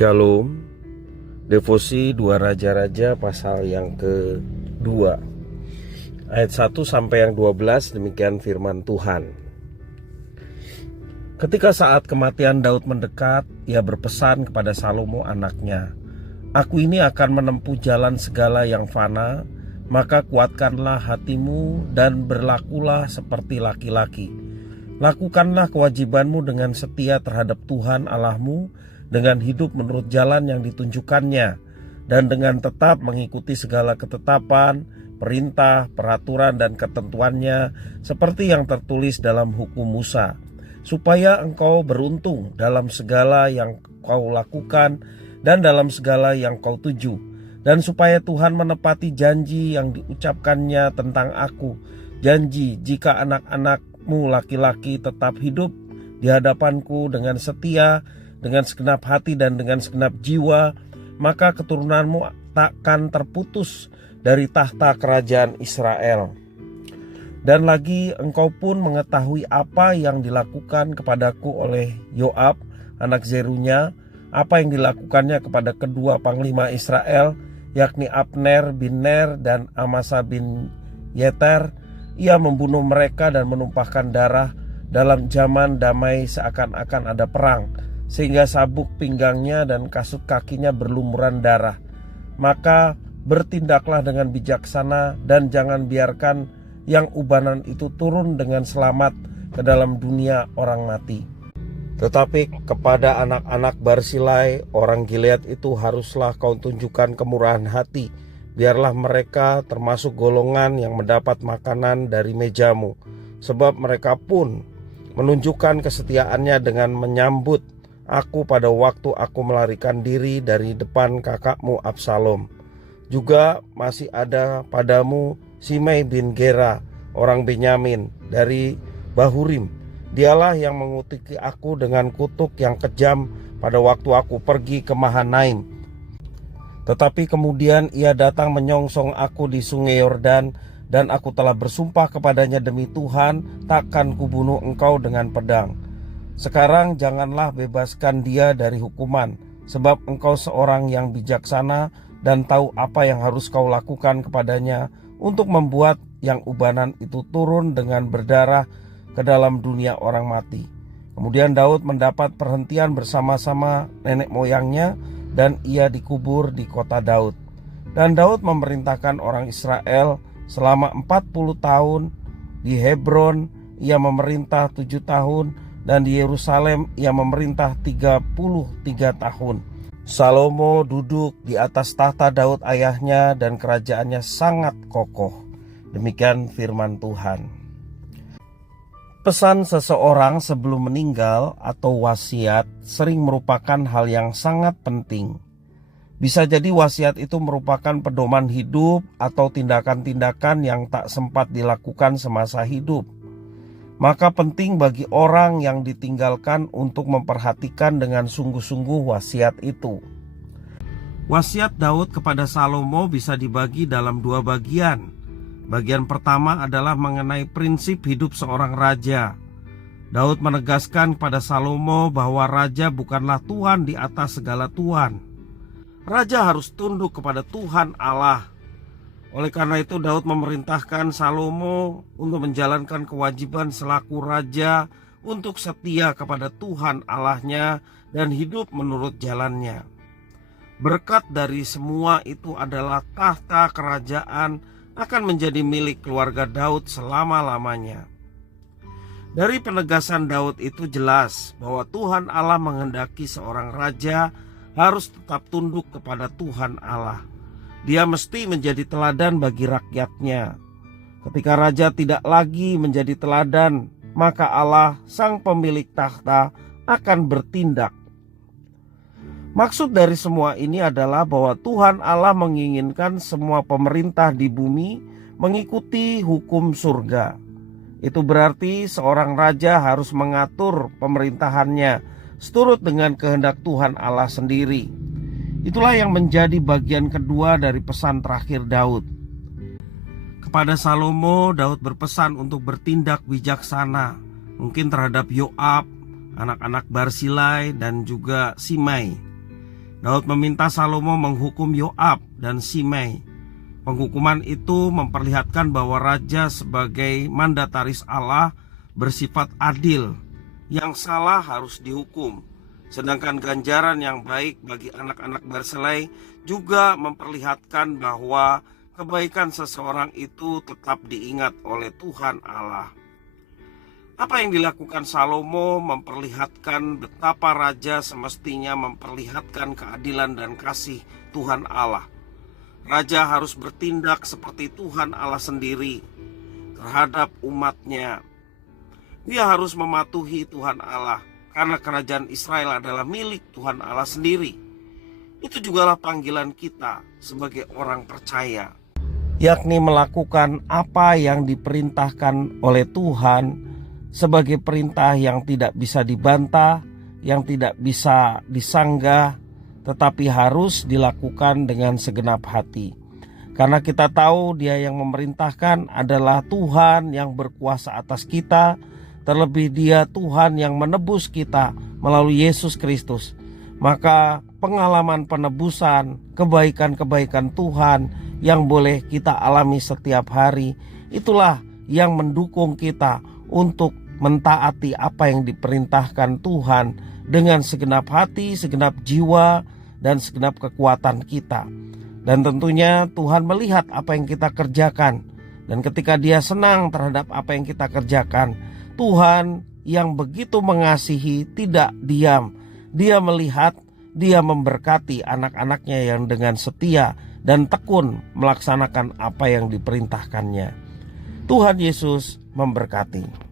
Shalom. Devosi Dua Raja-Raja pasal yang kedua, ayat 1 sampai yang 12. Demikian firman Tuhan. Ketika saat kematian Daud mendekat, ia berpesan kepada Salomo anaknya, "Aku ini akan menempuh jalan segala yang fana, maka kuatkanlah hatimu dan berlakulah seperti laki-laki. Lakukanlah kewajibanmu dengan setia terhadap Tuhan Allahmu, dengan hidup menurut jalan yang ditunjukkannya, dan dengan tetap mengikuti segala ketetapan, perintah, peraturan, dan ketentuannya seperti yang tertulis dalam hukum Musa, supaya engkau beruntung dalam segala yang kau lakukan dan dalam segala yang kau tuju, dan supaya Tuhan menepati janji yang diucapkannya tentang aku, janji jika anak-anakmu laki-laki tetap hidup di hadapanku dengan setia, dengan segenap hati dan dengan segenap jiwa, maka keturunanmu takkan terputus dari tahta kerajaan Israel. Dan lagi engkau pun mengetahui apa yang dilakukan kepadaku oleh Yoab, anak Zerunya, apa yang dilakukannya kepada kedua panglima Israel, yakni Abner bin Ner dan Amasa bin Yeter. Ia membunuh mereka dan menumpahkan darah dalam zaman damai seakan-akan ada perang, sehingga sabuk pinggangnya dan kasut kakinya berlumuran darah. Maka bertindaklah dengan bijaksana dan jangan biarkan yang ubanan itu turun dengan selamat ke dalam dunia orang mati. Tetapi kepada anak-anak Barsilai, orang Gilead itu haruslah kau tunjukkan kemurahan hati. Biarlah mereka termasuk golongan yang mendapat makanan dari mejamu, sebab mereka pun menunjukkan kesetiaannya dengan menyambut aku pada waktu aku melarikan diri dari depan kakakmu Absalom. Juga masih ada padamu Simei bin Gera, orang Benyamin dari Bahurim. Dialah yang mengutiki aku dengan kutuk yang kejam pada waktu aku pergi ke Mahanaim. Tetapi kemudian ia datang menyongsong aku di sungai Yordan, dan aku telah bersumpah kepadanya demi Tuhan, takkan kubunuh engkau dengan pedang. Sekarang janganlah bebaskan dia dari hukuman, sebab engkau seorang yang bijaksana dan tahu apa yang harus kau lakukan kepadanya untuk membuat yang ubanan itu turun dengan berdarah ke dalam dunia orang mati." Kemudian Daud mendapat perhentian bersama-sama nenek moyangnya, dan ia dikubur di kota Daud. Dan Daud memerintahkan orang Israel selama 40 tahun. Di Hebron ia memerintah 7 tahun, dan di Yerusalem ia memerintah 33 tahun. Salomo duduk di atas tahta Daud ayahnya, dan kerajaannya sangat kokoh. Demikian firman Tuhan. Pesan seseorang sebelum meninggal atau wasiat sering merupakan hal yang sangat penting. Bisa jadi wasiat itu merupakan pedoman hidup atau tindakan-tindakan yang tak sempat dilakukan semasa hidup. Maka penting bagi orang yang ditinggalkan untuk memperhatikan dengan sungguh-sungguh wasiat itu. Wasiat Daud kepada Salomo bisa dibagi dalam dua bagian. Bagian pertama adalah mengenai prinsip hidup seorang raja. Daud menegaskan kepada Salomo bahwa raja bukanlah Tuhan di atas segala Tuhan. Raja harus tunduk kepada Tuhan Allah. Oleh karena itu Daud memerintahkan Salomo untuk menjalankan kewajiban selaku raja untuk setia kepada Tuhan Allahnya dan hidup menurut jalannya. Berkat dari semua itu adalah tahta kerajaan akan menjadi milik keluarga Daud selama-lamanya. Dari penegasan Daud itu jelas bahwa Tuhan Allah menghendaki seorang raja harus tetap tunduk kepada Tuhan Allah. Dia mesti menjadi teladan bagi rakyatnya. Ketika raja tidak lagi menjadi teladan, maka Allah, sang pemilik tahta, akan bertindak. Maksud dari semua ini adalah bahwa Tuhan Allah menginginkan semua pemerintah di bumi mengikuti hukum surga. Itu berarti seorang raja harus mengatur pemerintahannya seturut dengan kehendak Tuhan Allah sendiri. Itulah yang menjadi bagian kedua dari pesan terakhir Daud. Kepada Salomo, Daud berpesan untuk bertindak bijaksana, mungkin terhadap Yoab, anak-anak Barsilai, dan juga Simei. Daud meminta Salomo menghukum Yoab dan Simei. Penghukuman itu memperlihatkan bahwa raja sebagai mandataris Allah bersifat adil. Yang salah harus dihukum. Sedangkan ganjaran yang baik bagi anak-anak Barsilai juga memperlihatkan bahwa kebaikan seseorang itu tetap diingat oleh Tuhan Allah. Apa yang dilakukan Salomo memperlihatkan betapa raja semestinya memperlihatkan keadilan dan kasih Tuhan Allah. Raja harus bertindak seperti Tuhan Allah sendiri terhadap umatnya. Dia harus mematuhi Tuhan Allah karena kerajaan Israel adalah milik Tuhan Allah sendiri. Itu jugalah panggilan kita sebagai orang percaya, yakni melakukan apa yang diperintahkan oleh Tuhan sebagai perintah yang tidak bisa dibantah, yang tidak bisa disanggah, tetapi harus dilakukan dengan segenap hati. Karena kita tahu Dia yang memerintahkan adalah Tuhan yang berkuasa atas kita, terlebih Dia Tuhan yang menebus kita melalui Yesus Kristus. Maka pengalaman penebusan, kebaikan-kebaikan Tuhan yang boleh kita alami setiap hari, itulah yang mendukung kita untuk mentaati apa yang diperintahkan Tuhan dengan segenap hati, segenap jiwa, dan segenap kekuatan kita. Dan tentunya Tuhan melihat apa yang kita kerjakan. Dan ketika Dia senang terhadap apa yang kita kerjakan, Tuhan yang begitu mengasihi tidak diam. Dia melihat, Dia memberkati anak-anaknya yang dengan setia dan tekun melaksanakan apa yang diperintahkannya. Tuhan Yesus memberkati.